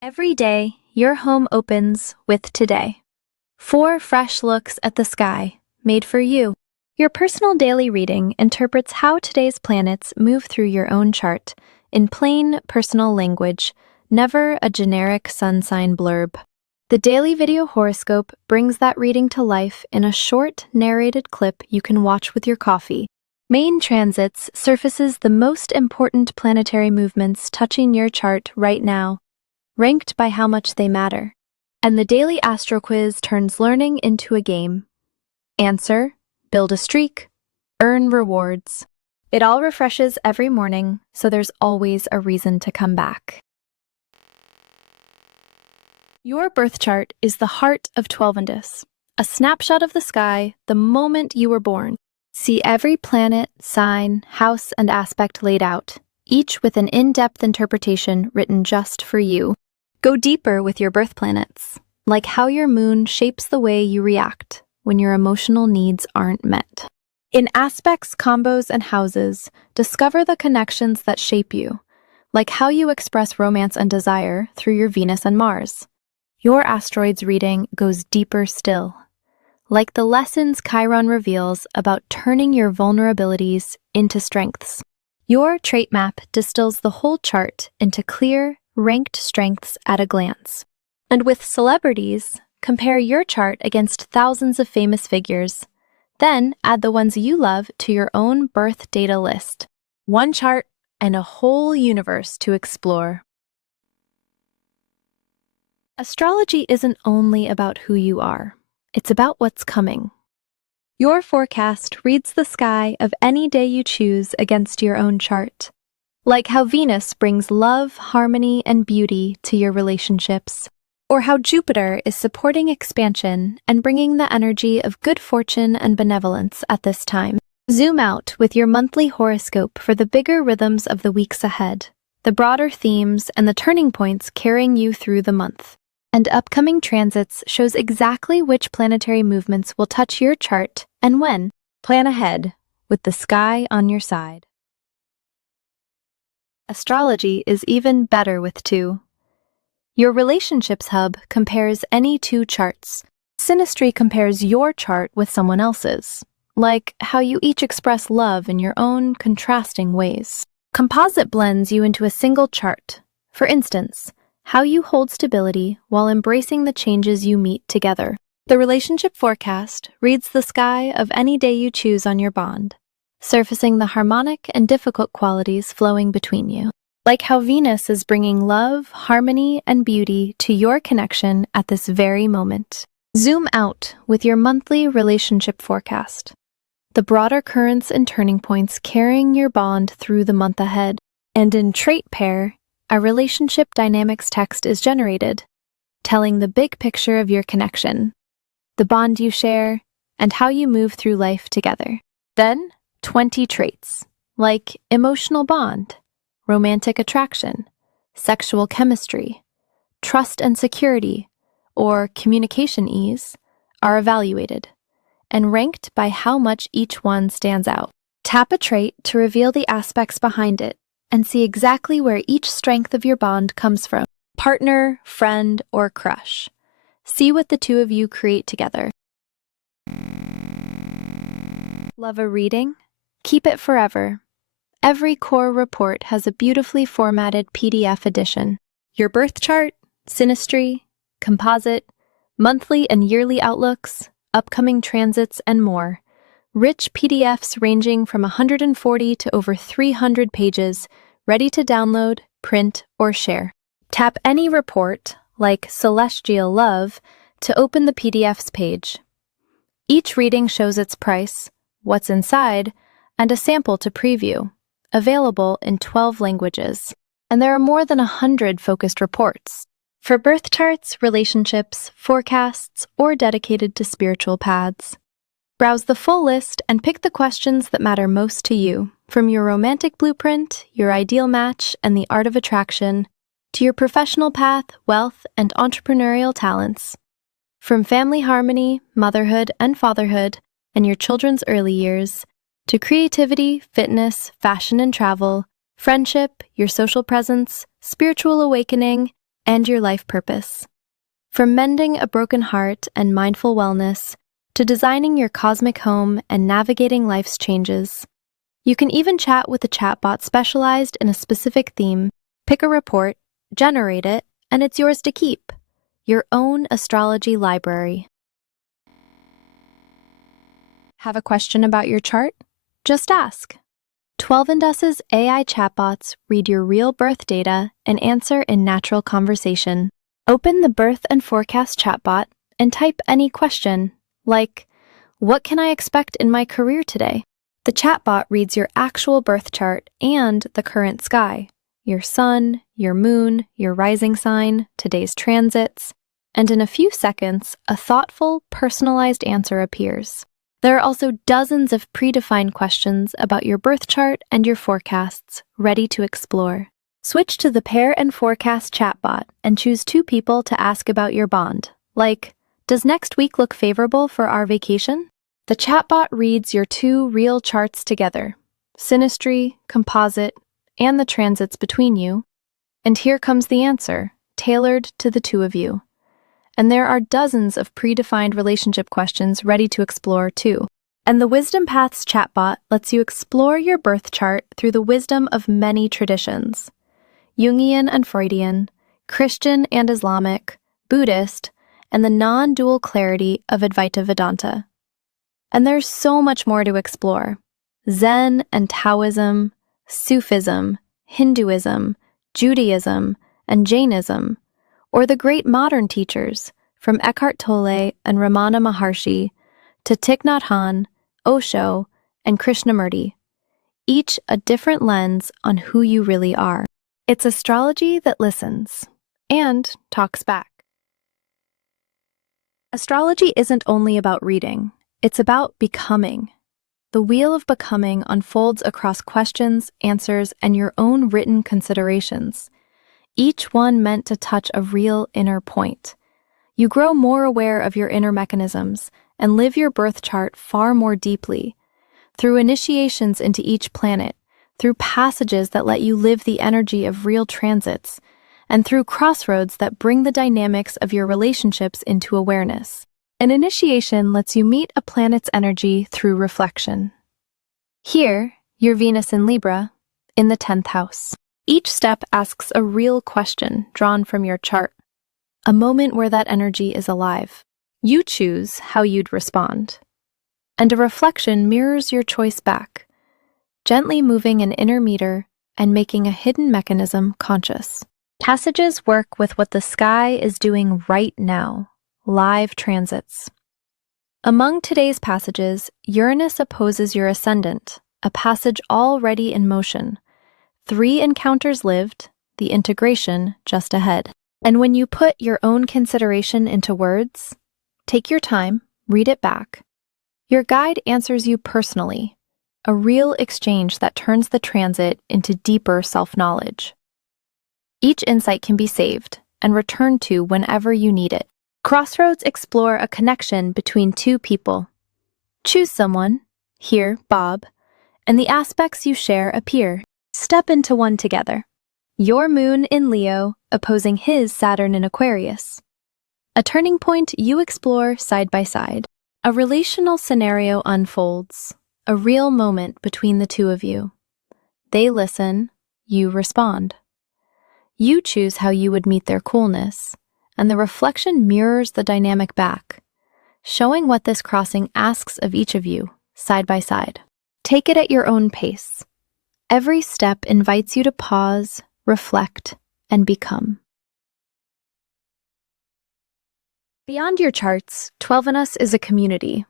Every day, your home opens with today. 4 fresh looks at the sky, made for you. Your personal daily reading interprets how today's planets move through your own chart, in plain, personal language, never a generic sun sign blurb. The daily video horoscope brings that reading to life in a short, narrated clip you can watch with your coffee. Main Transits surfaces the most important planetary movements touching your chart right now, ranked by how much they matter. And the daily Astro quiz turns learning into a game. Answer, build a streak, earn rewards. It all refreshes every morning, so there's always a reason to come back. Your birth chart is the heart of 12andus, a snapshot of the sky the moment you were born. See every planet, sign, house, and aspect laid out, each with an in-depth interpretation written just for you. Go deeper with your birth planets, like how your moon shapes the way you react when your emotional needs aren't met. In aspects, combos, and houses, discover the connections that shape you, like how you express romance and desire through your Venus and Mars. Your asteroids reading goes deeper still, like the lessons Chiron reveals about turning your vulnerabilities into strengths. Your trait map distills the whole chart into clear, ranked strengths at a glance. And with celebrities, compare your chart against thousands of famous figures. Then add the ones you love to your own birth data list. One chart and a whole universe to explore. Astrology isn't only about who you are. It's about what's coming. Your forecast reads the sky of any day you choose against your own chart. Like how Venus brings love, harmony, and beauty to your relationships, or how Jupiter is supporting expansion and bringing the energy of good fortune and benevolence at this time. Zoom out with your monthly horoscope for the bigger rhythms of the weeks ahead, the broader themes, and the turning points carrying you through the month. And upcoming transits shows exactly which planetary movements will touch your chart and when. Plan ahead with the sky on your side. Astrology is even better with 2. Your Relationships Hub compares any 2 charts. Synastry compares your chart with someone else's, like how you each express love in your own contrasting ways. Composite blends you into a single chart. For instance, how you hold stability while embracing the changes you meet together. The Relationship Forecast reads the sky of any day you choose on your bond, surfacing the harmonic and difficult qualities flowing between you. Like how Venus is bringing love, harmony, and beauty to your connection at this very moment. Zoom out with your monthly relationship forecast, the broader currents and turning points carrying your bond through the month ahead. And in Trait Pair, a relationship dynamics text is generated, telling the big picture of your connection, the bond you share, and how you move through life together. Then, 20 traits, like emotional bond, romantic attraction, sexual chemistry, trust and security, or communication ease, are evaluated and ranked by how much each one stands out. Tap a trait to reveal the aspects behind it and see exactly where each strength of your bond comes from. Partner, friend, or crush. See what the 2 of you create together. Love a reading? Keep it forever. Every core report has a beautifully formatted PDF edition. Your birth chart, synastry, composite, monthly and yearly outlooks, upcoming transits, and more. Rich PDFs ranging from 140 to over 300 pages, ready to download, print, or share. Tap any report, like Celestial Love, to open the PDF's page. Each reading shows its price, what's inside, and a sample to preview, available in 12 languages. And there are more than 100 focused reports for birth charts, relationships, forecasts, or dedicated to spiritual paths. Browse the full list and pick the questions that matter most to you, from your romantic blueprint, your ideal match, and the art of attraction, to your professional path, wealth, and entrepreneurial talents. From family harmony, motherhood, and fatherhood, and your children's early years, to creativity, fitness, fashion and travel, friendship, your social presence, spiritual awakening, and your life purpose. From mending a broken heart and mindful wellness to designing your cosmic home and navigating life's changes. You can even chat with a chatbot specialized in a specific theme, pick a report, generate it, and it's yours to keep. Your own astrology library. Have a question about your chart? Just ask. 12andus's AI chatbots read your real birth data and answer in natural conversation. Open the Birth and Forecast chatbot and type any question, like, "What can I expect in my career today?" The chatbot reads your actual birth chart and the current sky, your sun, your moon, your rising sign, today's transits, and in a few seconds, a thoughtful, personalized answer appears. There are also dozens of predefined questions about your birth chart and your forecasts, ready to explore. Switch to the Pair and Forecast chatbot and choose 2 people to ask about your bond, like, "Does next week look favorable for our vacation?" The chatbot reads your 2 real charts together, Synastry, Composite, and the transits between you, and here comes the answer, tailored to the 2 of you. And there are dozens of predefined relationship questions ready to explore too. And the Wisdom Paths chatbot lets you explore your birth chart through the wisdom of many traditions, Jungian and Freudian, Christian and Islamic, Buddhist, and the non-dual clarity of Advaita Vedanta. And there's so much more to explore. Zen and Taoism, Sufism, Hinduism, Judaism, and Jainism, or the great modern teachers from Eckhart Tolle and Ramana Maharshi to Thich Nhat Hanh, Osho, and Krishnamurti, each a different lens on who you really are. It's astrology that listens and talks back. Astrology isn't only about reading, it's about becoming. The wheel of becoming unfolds across questions, answers, and your own written considerations, each one meant to touch a real inner point. You grow more aware of your inner mechanisms and live your birth chart far more deeply, through initiations into each planet, through passages that let you live the energy of real transits, and through crossroads that bring the dynamics of your relationships into awareness. An initiation lets you meet a planet's energy through reflection. Here, your Venus in Libra, in the 10th house. Each step asks a real question drawn from your chart, a moment where that energy is alive. You choose how you'd respond. And a reflection mirrors your choice back, gently moving an inner meter and making a hidden mechanism conscious. Passages work with what the sky is doing right now, live transits. Among today's passages, Uranus opposes your ascendant, a passage already in motion. 3 encounters lived, the integration just ahead. And when you put your own consideration into words, take your time, read it back. Your guide answers you personally, a real exchange that turns the transit into deeper self-knowledge. Each insight can be saved and returned to whenever you need it. Crossroads explore a connection between 2 people. Choose someone, here, Bob, and the aspects you share appear. Step into one together. Your moon in Leo opposing his Saturn in Aquarius. A turning point you explore side by side. A relational scenario unfolds, a real moment between the 2 of you. They listen, you respond. You choose how you would meet their coolness, and the reflection mirrors the dynamic back, showing what this crossing asks of each of you, side by side. Take it at your own pace. Every step invites you to pause, reflect, and become. Beyond your charts, 12andus is a community.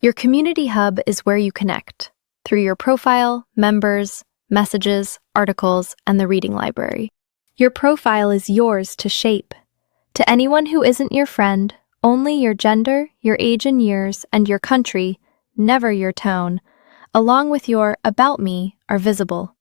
Your community hub is where you connect, through your profile, members, messages, articles, and the reading library. Your profile is yours to shape. To anyone who isn't your friend, only your gender, your age and years, and your country, never your town, along with your About Me, are visible.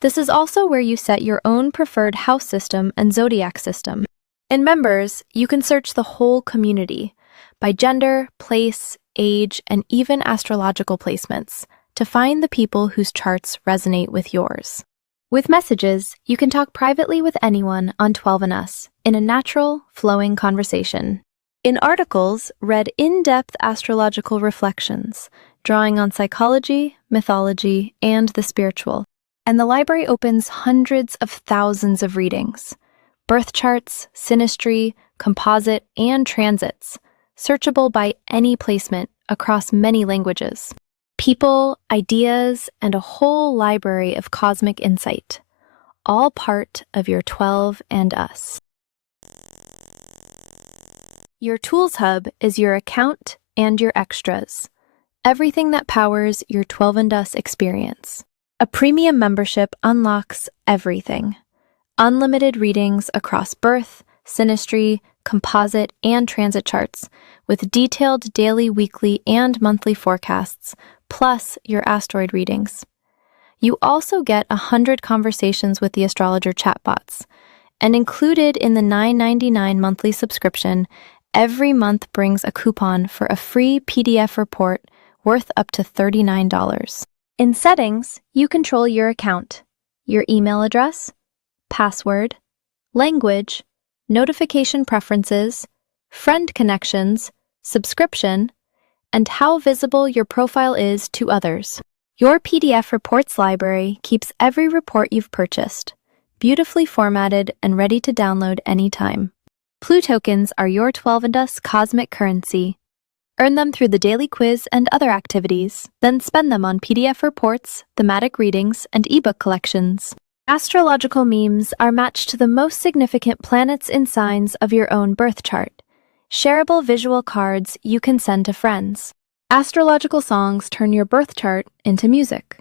This is also where you set your own preferred house system and zodiac system. In members, you can search the whole community by gender, place, age, and even astrological placements to find the people whose charts resonate with yours. With messages, you can talk privately with anyone on 12andus in a natural, flowing conversation. In articles, read in-depth astrological reflections, drawing on psychology, mythology, and the spiritual. And the library opens hundreds of thousands of readings. Birth charts, synastry, composite, and transits, searchable by any placement across many languages. People, ideas, and a whole library of cosmic insight, all part of your 12andus. Your Tools Hub is your account and your extras, everything that powers your 12andus experience. A premium membership unlocks everything. Unlimited readings across birth, synastry, composite, and transit charts, with detailed daily, weekly, and monthly forecasts, plus your asteroid readings. You also get 100 conversations with the Astrologer Chatbots, and included in the $9.99 monthly subscription, every month brings a coupon for a free PDF report worth up to $39. In Settings, you control your account, your email address, password, language, notification preferences, friend connections, subscription, and how visible your profile is to others. Your PDF reports library keeps every report you've purchased, beautifully formatted and ready to download anytime. Plu tokens are your 12andus cosmic currency. Earn them through the daily quiz and other activities, then spend them on PDF reports, thematic readings, and ebook collections. Astrological memes are matched to the most significant planets in signs of your own birth chart. Shareable visual cards you can send to friends. Astrological songs turn your birth chart into music.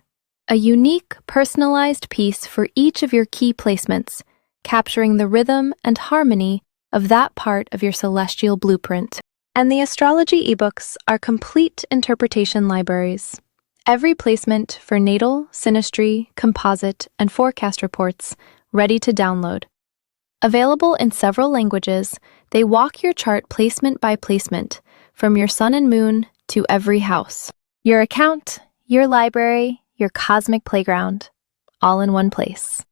A unique, personalized piece for each of your key placements, capturing the rhythm and harmony of that part of your celestial blueprint. And the astrology ebooks are complete interpretation libraries. Every placement for natal, synastry, composite, and forecast reports ready to download. Available in several languages, they walk your chart placement by placement, from your sun and moon to every house. Your account, your library, your cosmic playground, all in one place.